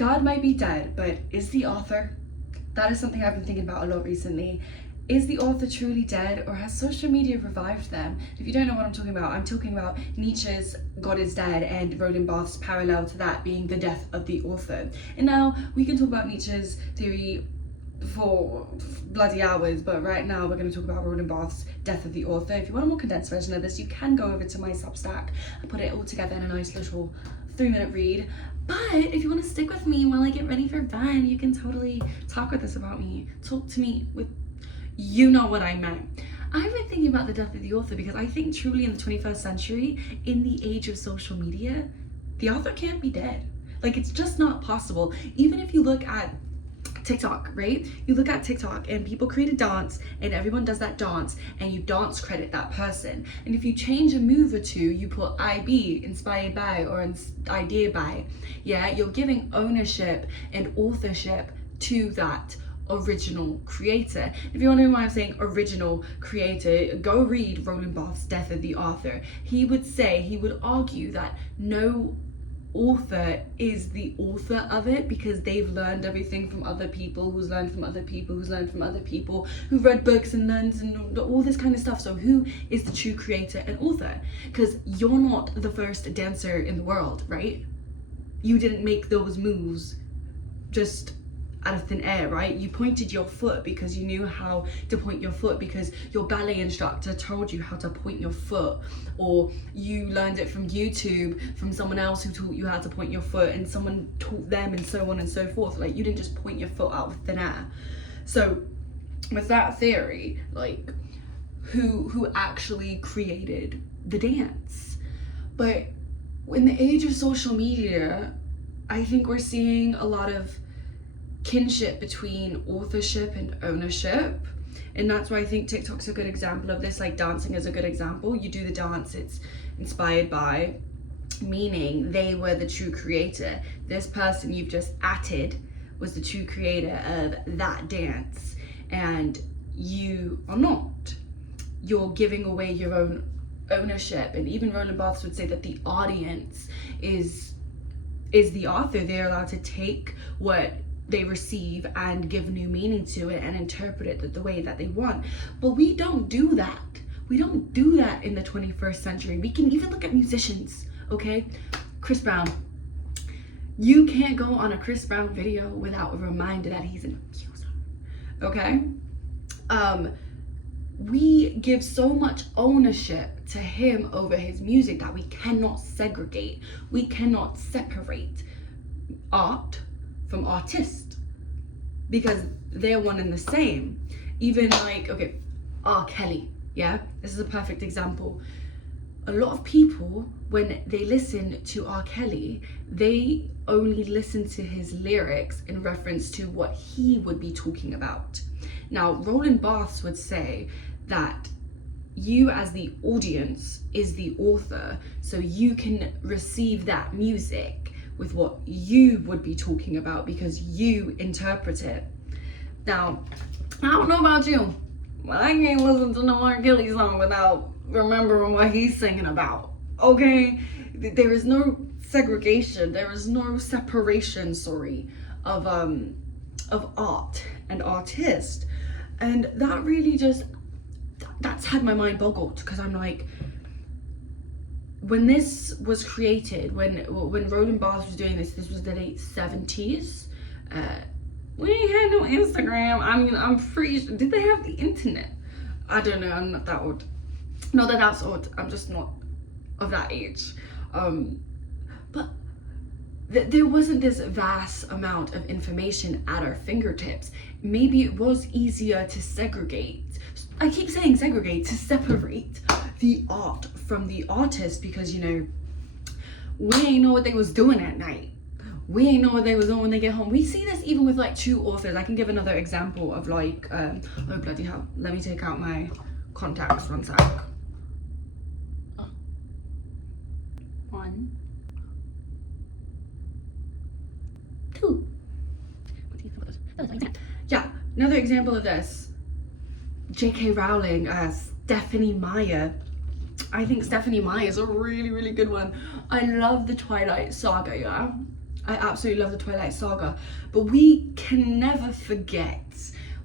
God might be dead, but is the author? That is something I've been thinking about a lot recently. Is the author truly dead, or has social media revived them? If you don't know what I'm talking about, I'm talking about Nietzsche's God is Dead and Roland Barthes' parallel to that being the death of the author. And now we can talk about Nietzsche's theory for bloody hours, but right now we're going to talk about Roland Barthes' Death of the Author. If you want a more condensed version of this, you can go over to my Substack. I put it all together in a nice little 3-minute read. But if you want to stick with me while I get ready for bed, you can totally talk with us about me. Talk to me with, you know what I meant. I've been thinking about the death of the author because I think truly in the 21st century, in the age of social media, the author can't be dead. Like, it's just not possible. Even if you look at TikTok, right? You look at TikTok and people create a dance and everyone does that dance and you dance credit that person. And if you change a move or two, you put IB, inspired by, or idea by. Yeah, you're giving ownership and authorship to that original creator. If you're wondering why I'm saying original creator, go read Roland Barthes' Death of the Author. He would argue that no author is the author of it because they've learned everything from other people, who's learned from other people, who's learned from other people, who've read books and learned and all this kind of stuff. So who is the true creator and author? Because you're not the first dancer in the world, right? You didn't make those moves just out of thin air, right? You pointed your foot because you knew how to point your foot because your ballet instructor told you how to point your foot, or you learned it from YouTube from someone else who taught you how to point your foot and someone taught them, and so on and so forth. Like, you didn't just point your foot out of thin air. So with that theory, like, who actually created the dance? But in the age of social media, I think we're seeing a lot of kinship between authorship and ownership, and that's why I think TikTok's a good example of this. Like, dancing is a good example. You do the dance, it's inspired by, meaning they were the true creator. This person you've just added was the true creator of that dance, and you are not. You're giving away your own ownership. And even Roland Barthes would say that the audience is the author. They're allowed to take what they receive and give new meaning to it and interpret it the way that they want. But we don't do that. We don't do that in the 21st century. We can even look at musicians, okay? Chris Brown. You can't go on a Chris Brown video without a reminder that he's an abuser, okay? We give so much ownership to him over his music that we cannot segregate. We cannot separate art from artist because they're one and the same. Even like, okay, R. Kelly, yeah? This is a perfect example. A lot of people, when they listen to R. Kelly, they only listen to his lyrics in reference to what he would be talking about. Now, Roland Barthes would say that you as the audience is the author, so you can receive that music with what you would be talking about because you interpret it. Now, I don't know about you, but I can't listen to no R. Kelly song without remembering what he's singing about, okay? There is no segregation, there is no separation, of art and artist. And that really just, that's had my mind boggled, because I'm like, when this was created, when Roland Barthes was doing this was the late 70s. We ain't had no Instagram. I mean, I'm pretty sure, did they have the internet? I don't know, I'm not that old. Not that that's old, I'm just not of that age. But there wasn't this vast amount of information at our fingertips. Maybe it was easier to segregate. I keep saying segregate, to separate the art from the artist, because, you know, we ain't know what they was doing at night. We ain't know what they was doing when they get home. We see this even with like true authors. I can give another example of like, oh bloody hell, let me take out my contacts 1 sec. 1, 2. Yeah, another example of this. J.K. Rowling, Stephenie Meyer. I think Stephenie Meyer is a really, really good one. I love the Twilight Saga, yeah? I absolutely love the Twilight Saga, but we can never forget.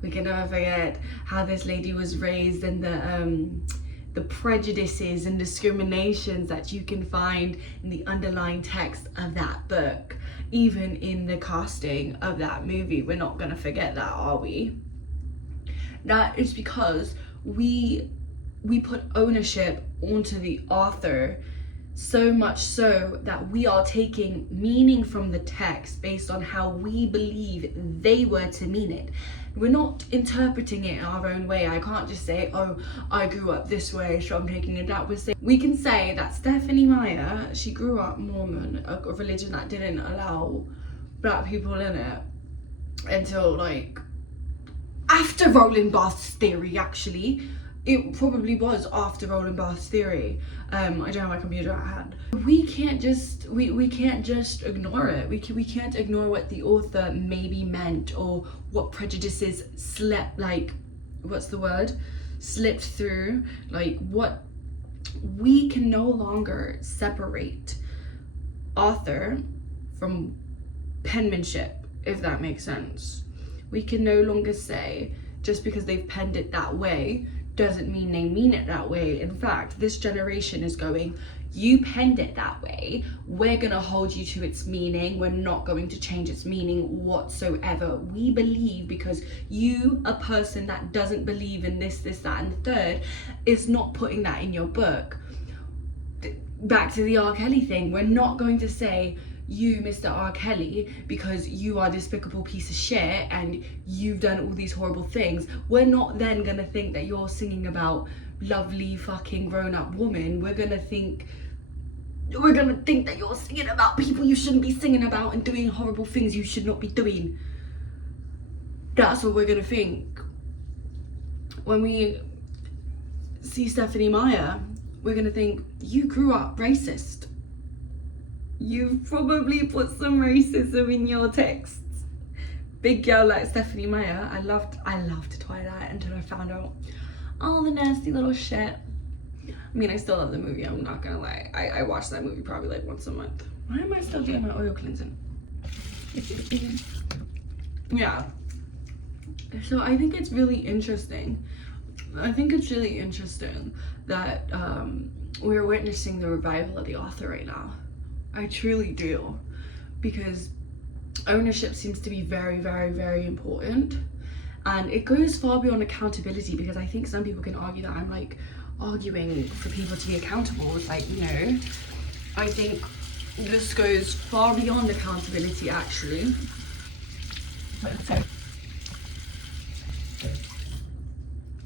We can never forget how this lady was raised and the prejudices and discriminations that you can find in the underlying text of that book, even in the casting of that movie. We're not gonna forget that, are we? That is because we put ownership onto the author, so much so that we are taking meaning from the text based on how we believe they were to mean it. We're not interpreting it our own way. I can't just say, oh, I grew up this way, so I'm taking it that way. We can say that Stephenie Meyer, she grew up Mormon, a religion that didn't allow black people in it until like after Roland Barthes' theory, actually. It probably was after Roland Barthes' theory. I don't have my computer at hand. We can't just ignore it. We can't ignore what the author maybe meant, or what prejudices slipped through. Like, what we can no longer separate author from penmanship, if that makes sense. We can no longer say just because they've penned it that way doesn't mean they mean it that way. In fact, this generation is going, you penned it that way, we're gonna hold you to its meaning, we're not going to change its meaning whatsoever. We believe because you, a person that doesn't believe in this, that, and the third, is not putting that in your book. Back to the R. Kelly thing, we're not going to say, you, Mr. R. Kelly, because you are a despicable piece of shit and you've done all these horrible things. We're not then gonna think that you're singing about lovely fucking grown-up woman. We're gonna think that you're singing about people you shouldn't be singing about and doing horrible things you should not be doing. That's what we're gonna think. When we see Stephenie Meyer, we're gonna think, you grew up racist. You've probably put some racism in your texts. Big girl like Stephenie Meyer. I loved Twilight until I found out all the nasty little shit. I mean, I still love the movie, I'm not gonna lie. I watch that movie probably like once a month. Why am I still doing my oil cleansing? Yeah. So I think it's really interesting. That we're witnessing the revival of the author right now. I truly do, because ownership seems to be very, very, very important, and it goes far beyond accountability, because I think some people can argue that I'm like arguing for people to be accountable. It's like, you know, I think this goes far beyond accountability, actually.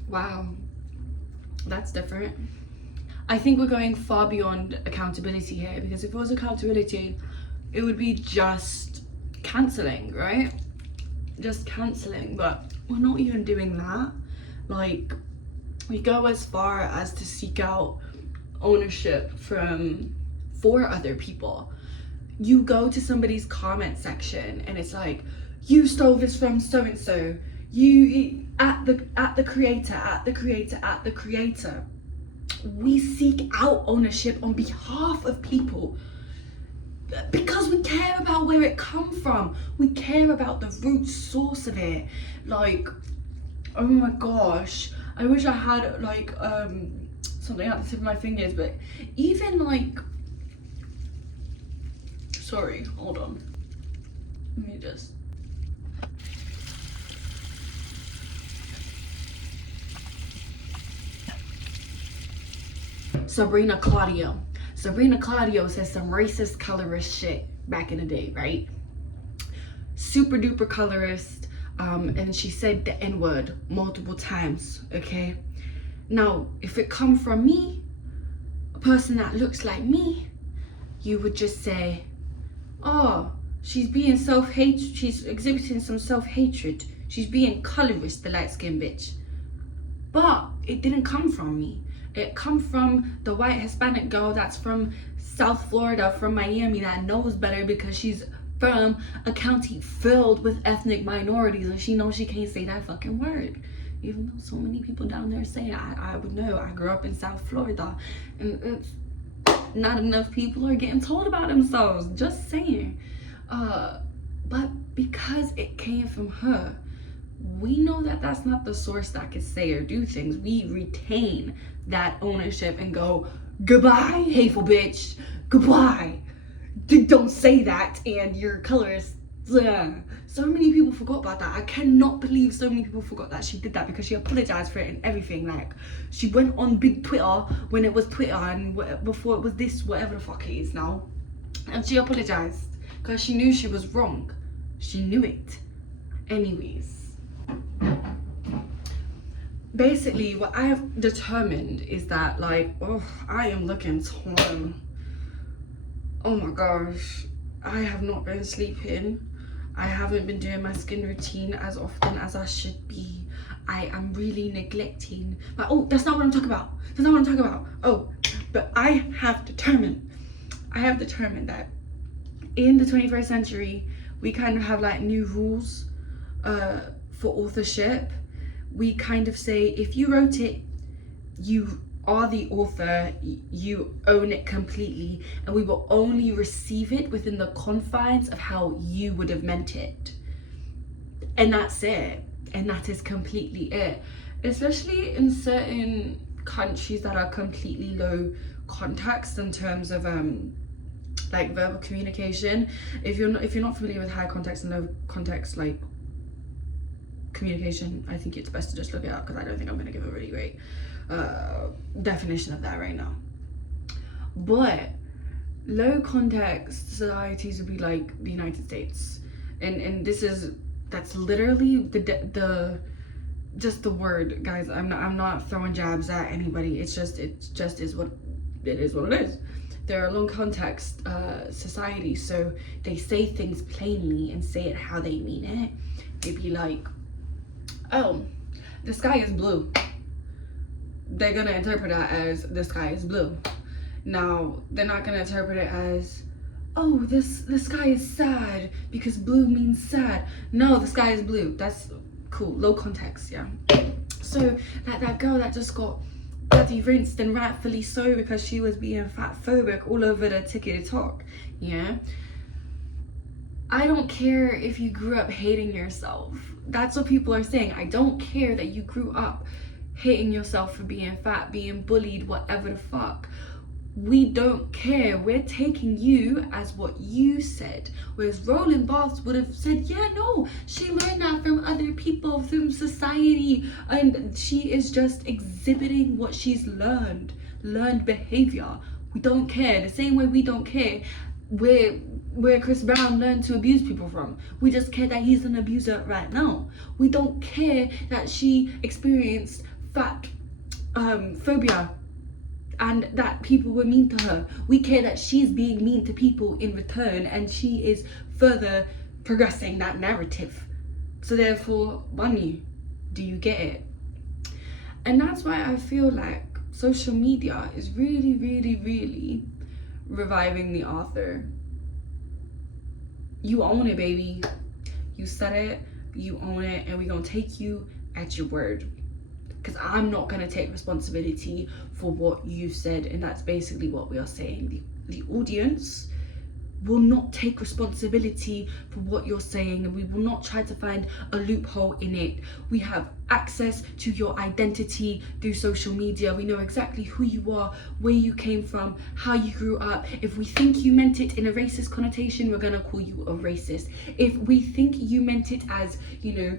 Wow, that's different. I think we're going far beyond accountability here, because if it was accountability, it would be just cancelling, right? Just cancelling, but we're not even doing that. Like, we go as far as to seek out ownership for other people. You go to somebody's comment section and it's like, you stole this from so-and-so, you at the creator. We seek out ownership on behalf of people because we care about where it come from. We care about the root source of it. Like, oh my gosh, I wish I had like something at the tip of my fingers, but even like, sorry, hold on, let me just, Sabrina Claudio says some racist colorist shit back in the day, right? Super duper colorist, and she said the N-word multiple times, okay? Now, if it come from me, a person that looks like me, you would just say, oh, she's being self-hate, she's exhibiting some self-hatred, she's being colorist, the light-skinned bitch. But it didn't come from me. It come from the white Hispanic girl that's from South Florida, from Miami, that knows better because she's from a county filled with ethnic minorities and she knows she can't say that fucking word. Even though so many people down there say it, I would know. I grew up in South Florida and it's not enough people are getting told about themselves. Just saying. But because it came from her, we know that that's not the source that could say or do things. We retain that ownership and go, goodbye, hateful bitch, goodbye. Don't say that, and your color is... So many people forgot about that. I cannot believe so many people forgot that she did that, because she apologized for it and everything. Like, she went on big Twitter when it was Twitter and before it was this, whatever the fuck it is now, and she apologized because she knew she was wrong. She knew it. Anyways, basically what I have determined is that, like, oh, I am looking torn. Oh my gosh, I have not been sleeping. I haven't been doing my skin routine as often as I should be. I am really neglecting my... Oh, that's not what I'm talking about. That's not what I'm talking about. Oh, but I have determined that in the 21st century, we kind of have like new rules for authorship. We kind of say, if you wrote it, you are the author, you own it completely, and we will only receive it within the confines of how you would have meant it. And that's it. And that is completely it. Especially in certain countries that are completely low context in terms of like verbal communication. If you're not familiar with high context and low context like communication, I think it's best to just look it up, because I don't think I'm going to give a really great definition of that right now. But low context societies would be like the United States, and that's literally the just the word, guys. I'm not throwing jabs at anybody. It just is what it is. They're a low context society, so they say things plainly and say it how they mean it. It'd be like, oh, the sky is blue. They're gonna interpret that as the sky is blue. Now, they're not gonna interpret it as, oh, the sky is sad because blue means sad. No, the sky is blue. That's cool. Low context, yeah. So that girl that just got bloody rinsed, and rightfully so, because she was being fat phobic all over the TikTok, yeah. I don't care if you grew up hating yourself. That's what people are saying. I don't care that you grew up hating yourself for being fat, being bullied, whatever the fuck. We don't care. We're taking you as what you said. Whereas Roland Barthes would have said, yeah, no, she learned that from other people, from society, and she is just exhibiting what she's learned behavior. We don't care. The same way we don't care where Chris Brown learned to abuse people from. We just care that he's an abuser right now. We don't care that she experienced fat phobia and that people were mean to her. We care that she's being mean to people in return, and she is further progressing that narrative. So therefore, money, do you get it? And that's why I feel like social media is really, really, really reviving the author. You own it, baby. You said it, you own it, and we're gonna take you at your word. Because I'm not gonna take responsibility for what you said, and that's basically what we are saying. The audience will not take responsibility for what you're saying, and we will not try to find a loophole in it. We have access to your identity through social media. We know exactly who you are, where you came from, how you grew up. If we think you meant it in a racist connotation, we're gonna call you a racist. If we think you meant it as, you know,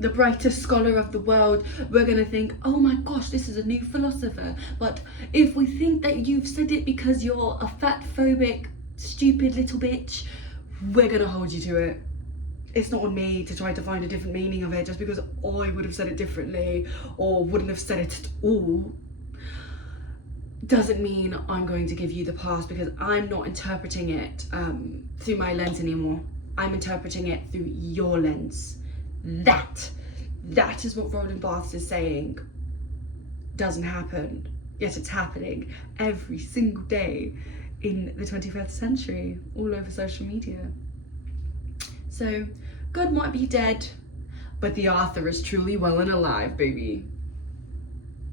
the brightest scholar of the world, we're gonna think, oh my gosh, this is a new philosopher. But if we think that you've said it because you're a fat phobic stupid little bitch, we're gonna hold you to it. It's not on me to try to find a different meaning of it just because I would have said it differently or wouldn't have said it at all. Doesn't mean I'm going to give you the pass, because I'm not interpreting it through my lens anymore. I'm interpreting it through your lens. That is what Roland Barthes is saying doesn't happen, yet it's happening every single day in the 21st century, all over social media. So God might be dead, but the author is truly well and alive, baby.